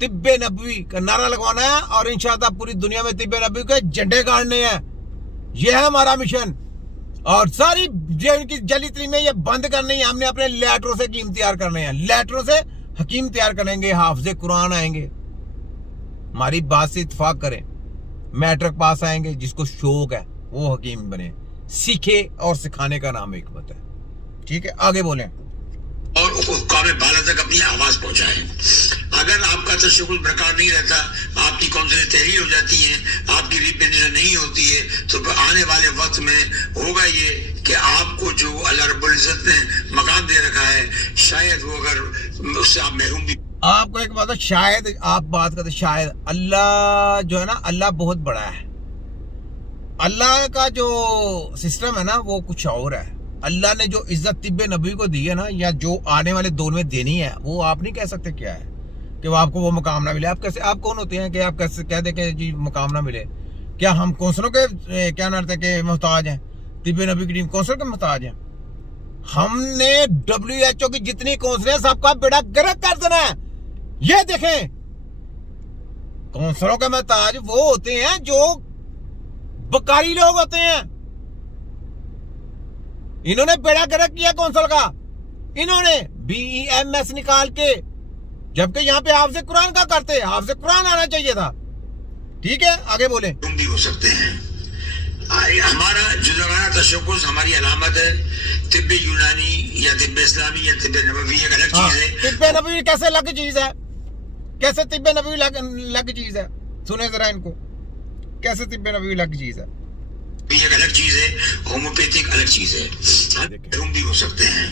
तिब्बे नबवी का नारा लगवाना है और इंशाअल्लाह पूरी दुनिया में तिब्बे नबवी के झंडे गाड़ने हैं। यह है हमारा मिशन। और सारी इनकी जली में ये बंद करनी है। हमने अपने लेटरों से हकीम तैयार करने हैं, लेटरों से हकीम तैयार करेंगे, हाफिज़े कुरान आएंगे। हमारी बात से इत्तेफाक करें, मैट्रिक पास आएंगे, जिसको शौक है वो हकीम बने। सीखे और सिखाने का नाम हिकमत है। ठीक है, आगे बोलें। और हुक्काम बाला तक अपनी आवाज पहुंचाए। अगर आपका तशक्कुल बरकरार नहीं रहता, आपकी कौंसलें तहरीर हो जाती हैं, आपकी रिप्रेजेंटेशन नहीं होती है, तो आने वाले वक्त में होगा ये कि आपको जो अल्लाह रब्बुल इज्जत ने मकाम दे रखा है, शायद वो अगर उससे आप महरूम भी। आपको एक बात है, शायद आप बात करते, शायद अल्लाह जो है ना, अल्लाह बहुत बड़ा है। अल्लाह का जो सिस्टम है ना वो कुछ और है। अल्लाह ने जो इज्जत तिब्बे नबी को दी है ना, या जो आने वाले दौर में देनी है, वो आप नहीं कह सकते क्या है कि वो आपको वो मकाम ना मिले। आप कैसे, आप कौन होते हैं कि आप कैसे कह दें कि जी मकाम ना मिले? क्या हम कौंसलों के क्या नाते के मोहताज हैं? तिब्बे नबी की टीम कौंसल के मोहताज हैं? हमने WHO की जितनी कौंसलें सबका बेड़ा गर्क कर देना है। ये देखें, कौंसलों के मोहताज वो होते हैं जो बकारी लोग होते हैं। इन्होंने बेड़ा गर्क किया कौंसल का, इन्होंने BEMS निकाल के, जबकि यहाँ पे हाफिज़े कुरान का करते, हाफिज़े कुरान आना चाहिए था। ठीक है, आगे बोले। तुम भी हो सकते हैं। हमारा जुज़ाना तशक्कुस हमारी अलामत है। तिब्बे यूनानी या तिब्बे इस्लामी या तिब्बे नबवी एक अलग चीज है। तिब्बे नबवी कैसे अलग चीज है? कैसे तिब्बे नबवी अलग चीज है? सुने जरा इनको, कैसे तिब्बे नबवी अलग चीज है? ये एक अलग चीज है, होम्योपैथिक अलग चीज है। तुम भी हो सकते हैं।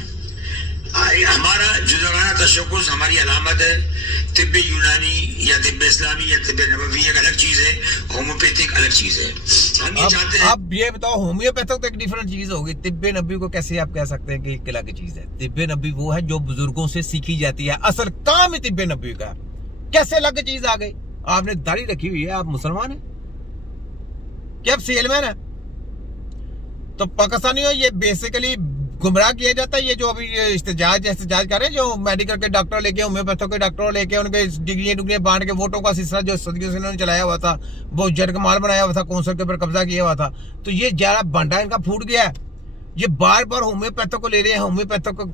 हमारा जुज़ाना तशक्कुस हमारी अलामत है। तिब्बे यूनानी या तिब्बे इस्लामी या तिब्बे नबवी एक अलग चीज है, होम्योपैथिक अलग चीज है। हम ये चाहते हैं। अब ये बताओ, होम्योपैथिक तो एक डिफरेंट चीज होगी, तिब्बे नबवी को कैसे आप कह सकते हैं कि एक अलग चीज है? तिब्बे नबवी वो है जो बुजुर्गों से सीखी जाती है, असल काम है तिब्बे नबवी का। कैसे अलग चीज आ गई? आपने दाढ़ी रखी हुई है, आप मुसलमान है क्या? आप सेलमैन है? तो पाकिस्तानियों ये बेसिकली गुमराह किया जाता है। ये जो अभी इस्तेजाज कर रहे हैं, जो मेडिकल के डॉक्टर लेके, होम्योपैथिक के डॉक्टर लेके, उनके डिग्रियां बांट के वोटों का सिलसिला जो सदियों से इन्होंने चलाया हुआ था, वो जड़ का माल बनाया हुआ था, कौंसल के ऊपर कब्जा किया हुआ था, तो ये जरा भंडा इनका फूट गया है। ये बार बार होम्योपैथिक को ले रहे हैं। होम्योपैथिक को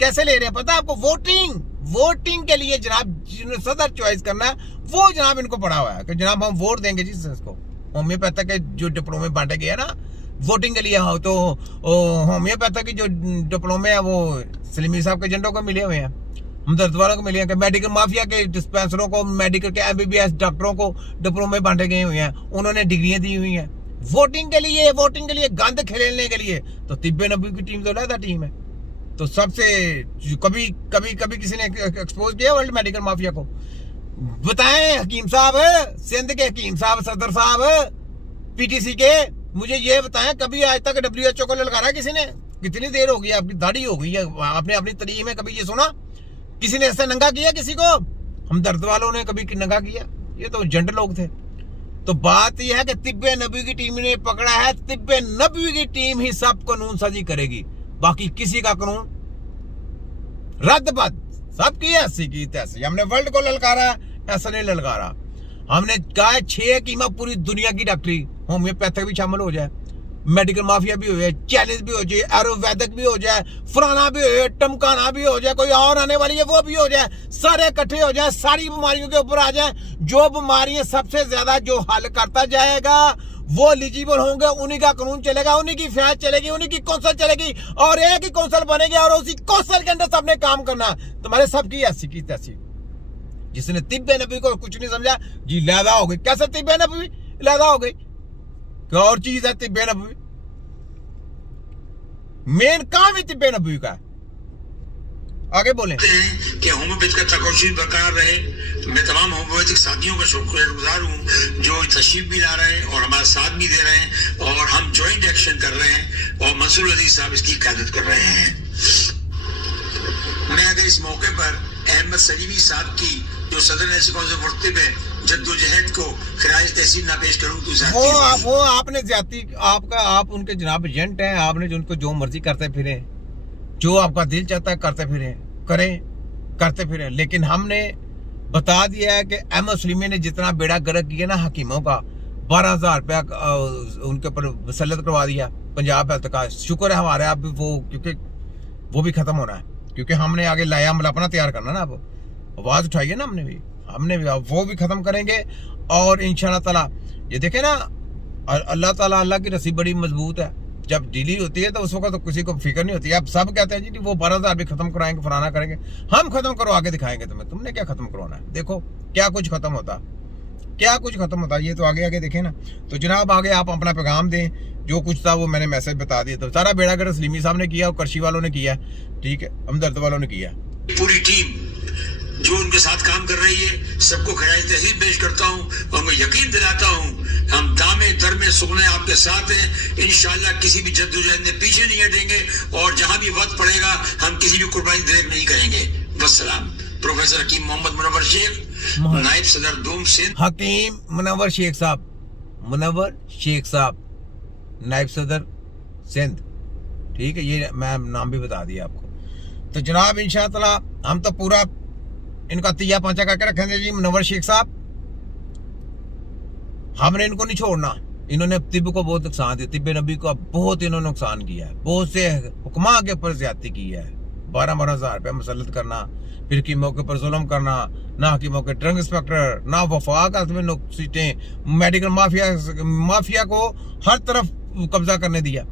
कैसे ले रहे हैं पता है आपको? वोटिंग के लिए जनाब, जिन्होंने सदर चॉइस करना है वो जनाब इनको पड़ा हुआ है कि जनाब हम वोट देंगे जिसको। होम्योपैथिक के जो डिप्लोमे बांटे गए ना वोटिंग के लिए, हाँ, तो होम्योपैथिक की जो डिप्लोमे है वो सलीमी साहब के एजेंटों को मिले हुए हैं, हमदर्द वालों को मिले हैं। मेडिकल माफिया के डिस्पेंसरों को, मेडिकल के MBBS डॉक्टरों को डिप्लोमे बांटे गए हुए हैं, उन्होंने डिग्रियां दी हुई हैं वोटिंग के लिए गंद खेलने के लिए। तो तिब्बे नबी की टीम तो अलग टीम है। तो सबसे कभी किसी ने एक्सपोज किया वर्ल्ड मेडिकल माफिया को? बताएं हकीम साहब, सिंध के हकीम साहब, सदर साहब PTC के, मुझे ये बताएं कभी आज तक WHO को ललकारा किसी ने? कितनी देर हो गई, आपकी दाढ़ी हो गई है, आपने अपनी तारीख में कभी ये सुना किसी ने ऐसे नंगा किया किसी को? हमदर्द वालों ने कभी नंगा किया? ये तो जंड लोग थे। तो बात यह है कि तिब्बे नबी की टीम ने पकड़ा है, तिब्बे नबी की टीम ही सब कानून साजी करेगी, बाकी किसी का कानून रद्द-बद्द, सबकी ऐसी की तैसी। हमने वर्ल्ड को ललकारा, ऐसा नहीं ललकारा। हमने कहा 6 हकीमा पूरी दुनिया की डॉक्टरी, होम्योपैथिक भी शामिल हो जाए, मेडिकल माफिया भी हो जाए, चाइनीज भी हो जाए, आयुर्वेदिक भी हो जाए, फलाना भी हो जाए, टमकाना भी हो जाए, कोई और आने वाली है वो भी हो जाए, सारे इकट्ठे हो जाए, सारी बीमारियों के ऊपर आ जाए। जो बीमारियां सबसे ज्यादा जो हल करता जाएगा वो एलिजिबल होंगे, उन्हीं का कानून चलेगा, उन्हीं की फैज चलेगी, उन्हीं की कौंसल चलेगी, और एक ही कौंसल बनेगी और उसी कौंसल के अंदर सबने काम करना। तुम्हारे सबकी ऐसी की तैसी। जिसने तिब्बे नबी को कुछ नहीं समझा जी, लैदा हो गई। कैसे तिब्बे नबी लैदा हो गई? क्या और चीज है तिब्बे नबी? मेन काम ही तिब्बे नबी का है। आगे बोले कि होम्योपैथ का तकशीफ बरकरार रहे। मैं तमाम होम्योपैथिक साथियों का शुक्रगुजार हूँ जो तशरीफ भी ला रहे हैं और हमारा साथ भी दे रहे हैं, और हम ज्वाइंट एक्शन कर रहे हैं और मंसूर अजीज साहब इसकी क़यादत कर रहे हैं। मैं अगर इस मौके पर अहमद सलीमी साहब की जो सदर नेशनल काउंसिल फॉर तिब्बे जद्दोजहद को खिराज तहसीन ना पेश करूं तो वो आपने ज्यादती, आप उनके जनाब एजेंट हैं, आपने जो उनको जो मर्जी करते फिरे, जो आपका दिल चाहता है करते फिरे, करते फिरे। लेकिन हमने बता दिया है कि अहमद सलीमी ने जितना बेड़ा गर्क किया ना हकीमों का, 12,000 रुपया उनके ऊपर मुसल्लत करवा दिया पंजाब हेल्थ का। शुक्र है हमारे आप वो, क्योंकि वो भी खत्म होना है, क्योंकि हमने आगे लाया अमल अपना तैयार करना ना। अब आवाज उठाई है ना हमने भी अब वो भी खत्म करेंगे। और इंशाल्लाह ताला ये देखे ना, अल्लाह ताला, अल्लाह की रस्सी बड़ी मजबूत है। जब डीली होती है तो उस वक्त तो किसी को फिक्र नहीं होती है। अब सब कहते हैं जी वो 12,000 भी खत्म कराएंगे, फलाना करेंगे। हम खत्म करवा के दिखाएंगे तुम्हें, तुमने क्या खत्म करवाना है। देखो क्या कुछ खत्म होता, क्या कुछ खत्म होता। ये तो आगे आगे देखें ना। तो जनाब आगे आप अपना पैगाम दें, जो कुछ था वो मैंने मैसेज बता दिया। तो सारा बेड़ा गर्क सलीमी साहब ने किया और करशी वालों ने किया, ठीक है, हमदर्द वालों ने किया। पूरी टीम जो उनके साथ काम कर रही है, सबको खराज तहसीब पेश करता हूँ और मैं यकीन दिलाता हूँ हम दामे दर में सुगने आपके साथ हैं। इंशाल्लाह किसी भी जद्दोजहद में पीछे नहीं हटेंगे और जहां भी वक्त पड़ेगा हम किसी भी कुर्बानी देर नहीं करेंगे। वस्सलाम। प्रोफेसर हकीम मोहम्मद मुनव्वर शेख, नायब सदर दूम सिंध। हकीम मुनव्वर शेख साहब, मुनव्वर शेख साहब, नायब सदर सिंध, ठीक है। ये मैं नाम भी बता दिया आपको। तो जनाब इंशाअल्लाह हम तो पूरा इनका तिया पांचा करके रखेंगे जी। मुनव्वर शेख साहब, हमने इनको नहीं छोड़ना। इन्होंने तिब को बहुत नुकसान दिया, तिब्बे नबी को बहुत इन्होंने नुकसान किया है, बहुत से हुक्मा के ऊपर ज्यादती की है। 12,000 रुपया मुसल्लत करना, फिर की मौके पर जुल्म करना, ना की मौके ड्रग इंस्पेक्टर, ना वफाक में सीटें, मेडिकल माफिया को हर तरफ कब्जा करने दिया।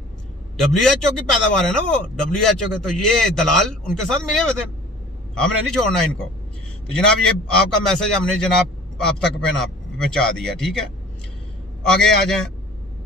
WHO की पैदावार है ना वो, WHO के, तो ये दलाल उनके साथ मिले हुए थे। हमने नहीं छोड़ना इनको। तो जनाब ये आपका मैसेज हमने जनाब आप तक पहुंचा दिया, ठीक है। आगे आ जाएं।